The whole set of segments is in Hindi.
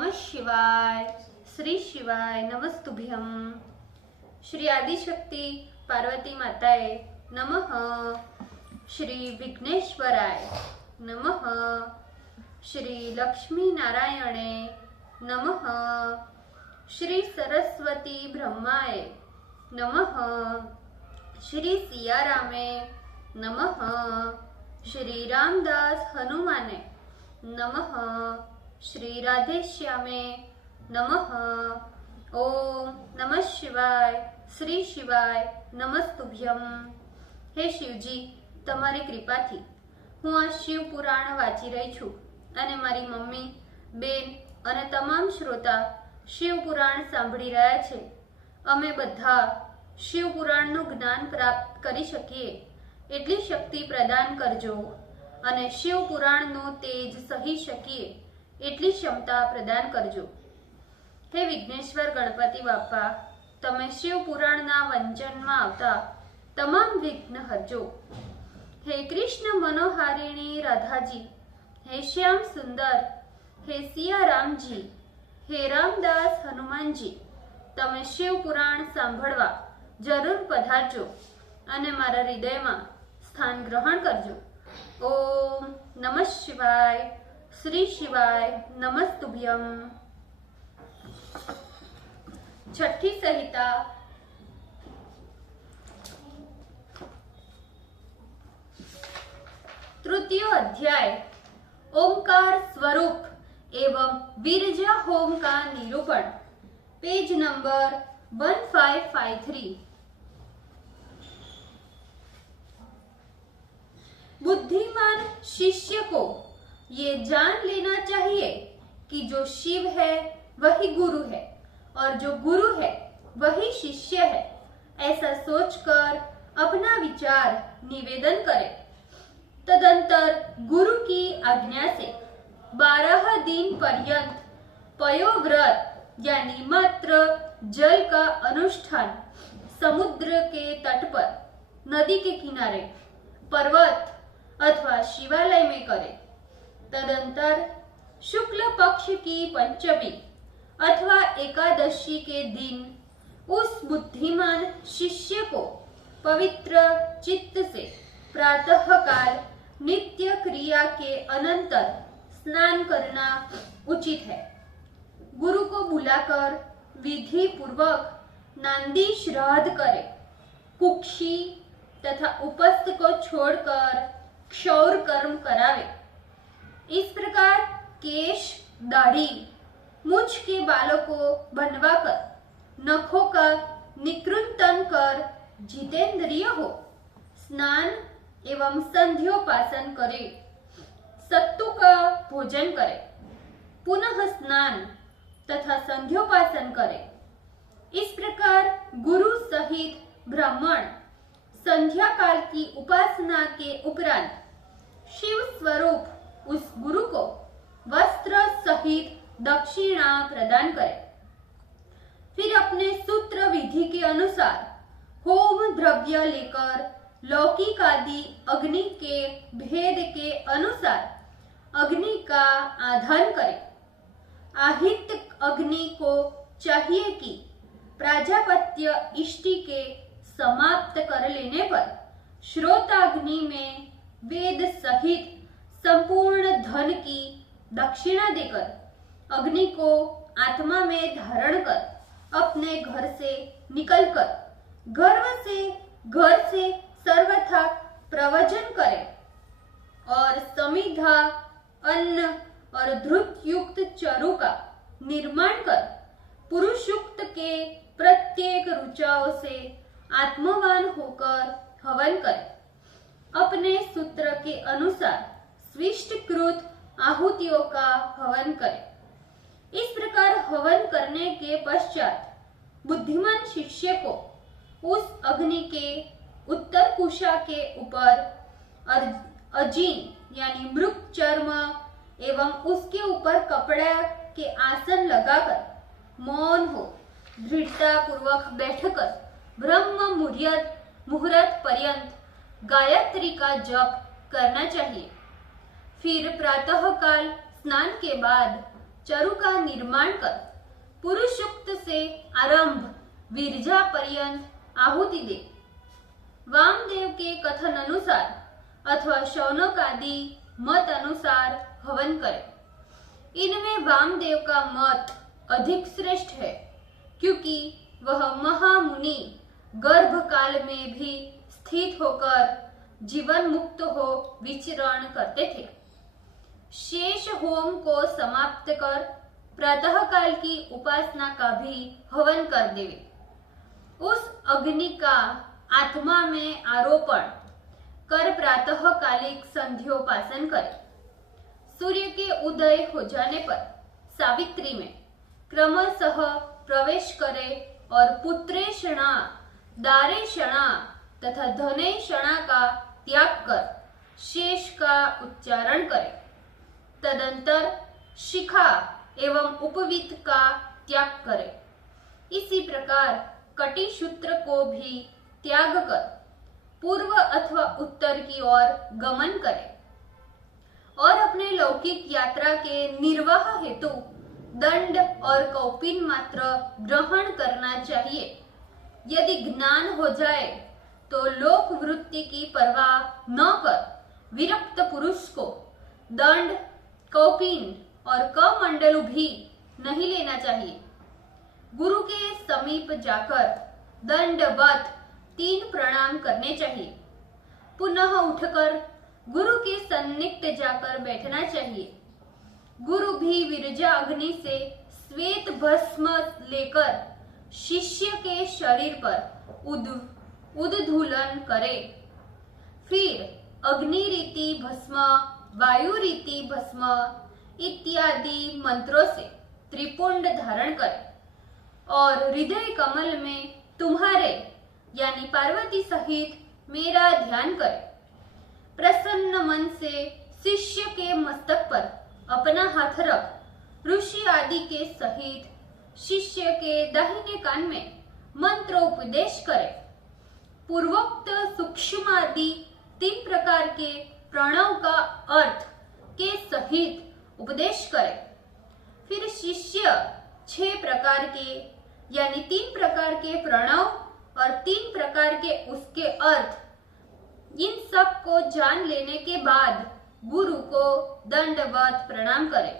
नमः शिवाय। श्री शिवाय नमस्तुभ्यम। श्री आदिशक्ति पार्वती माताए नमः। श्री विघ्नेश्वराय नमः। श्री लक्ष्मी नारायणे नमः। श्री सरस्वती ब्रह्माय नमः। श्री सियारामे नमः। श्री रामदास हनुमाने नमः। श्री राधेश्यामे नमः। ओम नमः शिवाय। श्री शिवाय नमस्तुभ्यम। हे शिवजी, તમારી કૃપાથી હું આ શિવ પુરાણ વાંચી રહી છું અને મારી મમ્મી, બેન અને તમામ શ્રોતા શિવ પુરાણ સાંભળી રહ્યા છે। અમે બધા શિવ પુરાણનું જ્ઞાન પ્રાપ્ત કરી શકીએ એટલી શક્તિ પ્રદાન કરજો અને શિવ પુરાણનું તેજ સહી શકીએ એટલી ક્ષમતા પ્રદાન કરજો। હે વિઘ્નેશ્વર ગણપતિ બાપા, તમે શિવ પુરાણના વંચનમાં આવતા તમામ વિઘ્ન હરજો। हे कृष्ण मनोहारिणी राधा जी, हे श्याम सुंदर, हे सिया राम जी, हे रामदास हनुमान जी, तमे शिव पुराण सांभळवा जरूर पधारजो अने मारा हृदयमां स्थान ग्रहण करजो। ओम नमः शिवाय। श्री शिवाय नमस्तुभ्यम। छठी संहिता तृतीय अध्याय ओंकार स्वरूप एवं वीरजा होम का निरूपण, पेज नंबर 1553। बुद्धिमान शिष्य को ये जान लेना चाहिए कि जो शिव है वही गुरु है और जो गुरु है वही शिष्य है। ऐसा सोचकर अपना विचार निवेदन करें। तदंतर गुरु की आज्ञा से 12 दिन पर्यंत पयोव्रत यानी मात्र जल का अनुष्ठान समुद्र के तट पर, नदी के किनारे, पर्वत अथवा शिवालय में करें। तदंतर शुक्ल पक्ष की पंचमी अथवा एकादशी के दिन उस बुद्धिमान शिष्य को पवित्र चित्त से प्रातः काल नित्य क्रिया के अनंतर स्नान करना उचित है। गुरु को बुलाकर विधि पूर्वक नांदी श्राद्ध करे। कुक्षी तथा उपस्थ को छोड़कर क्षौर कर्म करावे। इस प्रकार केश, दाढ़ी, मूछ के बालों को बनवाकर नखों का निकृंतन कर जितेंद्रिय हो। स्नान एवं संध्योपासन करे। सत्तु का भोजन करे। पुनः स्नान तथा संध्योपासन करे। इस प्रकार गुरु सहित ब्राह्मण संध्या काल की उपासना के उपरांत शिव स्वरूप उस गुरु को वस्त्र सहित दक्षिणा प्रदान करे। फिर अपने सूत्र विधि के अनुसार होम द्रव्य लेकर लौकिक आदि अग्नि के भेद के अनुसार अग्नि का आधान करे। आहित अग्नि को चाहिए कि प्राजापत्य इष्टि के समाप्त कर लेने पर श्रोताग्नि में वेद सहित संपूर्ण धन की दक्षिणा देकर अग्नि को आत्मा में धारण कर अपने घर से निकलकर घर से सर्वथा प्रवचन करे और समिधा, अन्न और धृत युक्त चरु का निर्माण कर पुरुषुक्त के प्रत्येक ऋचाओं से आत्मवान होकर हवन करे। अपने सूत्र के अनुसार स्विष्टकृत आहुतियों का हवन करे। इस प्रकार हवन करने के पश्चात बुद्धिमान शिष्य को उस अग्नि के उत्तर कुशा के ऊपर अजीन यानी मृग चर्म एवं उसके ऊपर कपड़ा के आसन लगाकर मौन हो दृढ़ता पूर्वक बैठकर ब्रह्म मुहूर्त पर्यंत गायत्री का जप करना चाहिए। फिर प्रातः काल स्नान के बाद चरु का निर्माण कर पुरुषोक्त से आरंभ विरजा पर्यंत आहुति दे। वामदेव के कथन अनुसार अथवा शौनक आदि मत अनुसार हवन करे। इनमें वामदेव का मत अधिक श्रेष्ठ है, क्योंकि वह महामुनि गर्भ काल में भी स्थित होकर जीवन मुक्त हो विचरण करते थे। शेष होम को समाप्त कर प्रातः काल की उपासना का भी हवन कर देवे। उस अग्नि का आत्मा में आरोपण कर प्रातः कालिक संध्योपासन करे। सूर्य के उदय हो जाने पर सावित्री में क्रमशः प्रवेश करे और पुत्रेषणा, दारेषणा तथा धनेषणा का त्याग कर शेष का उच्चारण करे। तदंतर शिखा एवं उपवीत का त्याग करे। इसी प्रकार कटिसूत्र को भी त्याग कर पूर्व अथवा उत्तर की ओर गमन करे और अपने लौकिक यात्रा के निर्वाह हेतु दंड और कौपीन मात्र ग्रहण करना चाहिए। यदि ज्ञान हो जाए तो लोक वृत्ति की परवाह न कर विरक्त पुरुष को दंड, कौपीन और कमंडलू भी नहीं लेना चाहिए। गुरु के समीप जाकर दंडवत 3 प्रणाम करने चाहिए। पुनः उठकर गुरु के सन्निकट जाकर बैठना चाहिए। गुरु भी विरजा अग्नि से श्वेत भस्म लेकर शिष्य के शरीर पर उद्धूलन करे। फिर अग्नि रीति भस्म, वायु रीति भस्म इत्यादि मंत्रों से त्रिपुंड धारण करे और हृदय कमल में तुम्हारे यानी पार्वती सहित मेरा ध्यान करे। प्रसन्न मन से शिष्य के मस्तक पर अपना हाथ रख ऋषि आदि के सहित शिष्य के दाहिने कान में मंत्रोपदेश करे। पूर्वोक्त सूक्ष्म आदि 3 प्रकार के प्रणव का अर्थ के सहित उपदेश करे। फिर शिष्य 6 प्रकार के यानी 3 प्रकार के प्रणव और 3 प्रकार के उसके अर्थ, इन सब को जान लेने के बाद गुरु को दंडवत प्रणाम करे।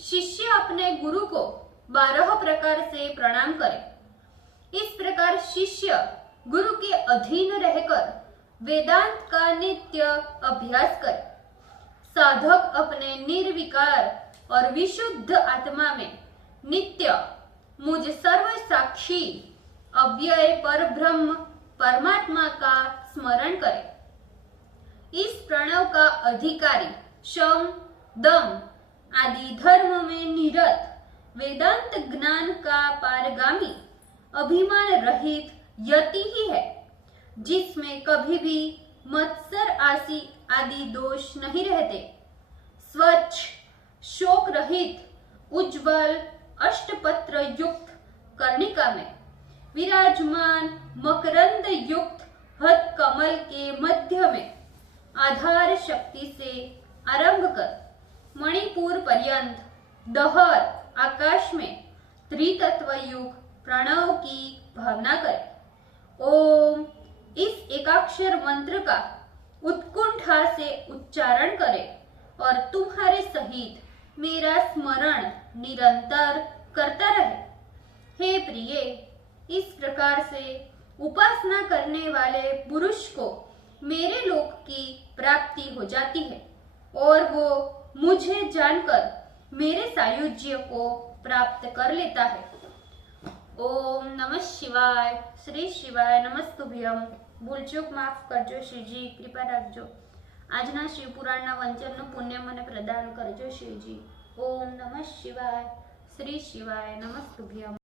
शिष्य अपने गुरु को 12 प्रकार से प्रणाम करे। इस प्रकार शिष्य गुरु के अधीन रहकर वेदांत का नित्य अभ्यास करे। साधक अपने निर्विकार और विशुद्ध आत्मा में नित्य मुझ सर्व साक्षी अव्यय पर ब्रह्म परमात्मा का स्मरण करे। इस प्रणव का अधिकारी शम, दम आदि धर्म में निरत, वेदांत ज्ञान का पारगामी, अभिमान रहित यति ही है, जिसमें कभी भी मत्सर आसी आदि दोष नहीं रहते। स्वच्छ, शोक रहित, उज्जवल, अष्टपत्र युक्त कर्णिका में विराजमान मकरंद युक्त हत कमल के मध्य में आधार शक्ति से आरंभ कर मणिपुर पर्यंत दहर आकाश में त्रितत्व युग प्रणव की भावना करें। ओम इस एकाक्षर मंत्र का उत्कुंठा से उच्चारण करें और तुम्हारे सहित मेरा स्मरण निरंतर करता रहे। हे प्रिय, इस प्रकार से उपासना करने वाले पुरुष को मेरे लोक की प्राप्ति हो जाती है और वो मुझे जानकर मेरे सायुज्य को प्राप्त कर लेता है। ओम नमः शिवाय। श्री शिवाय नमस्तुभ्यम। ભૂલચૂક માફ કરજો શ્રીજી, કૃપા રાખજો। આજના શિવપુરાણના વંચનનું પુણ્ય મને પ્રદાન કરજો શ્રીજી। ઓમ નમઃ શિવાય। શ્રી શિવાય નમસ્તુભ્યમ।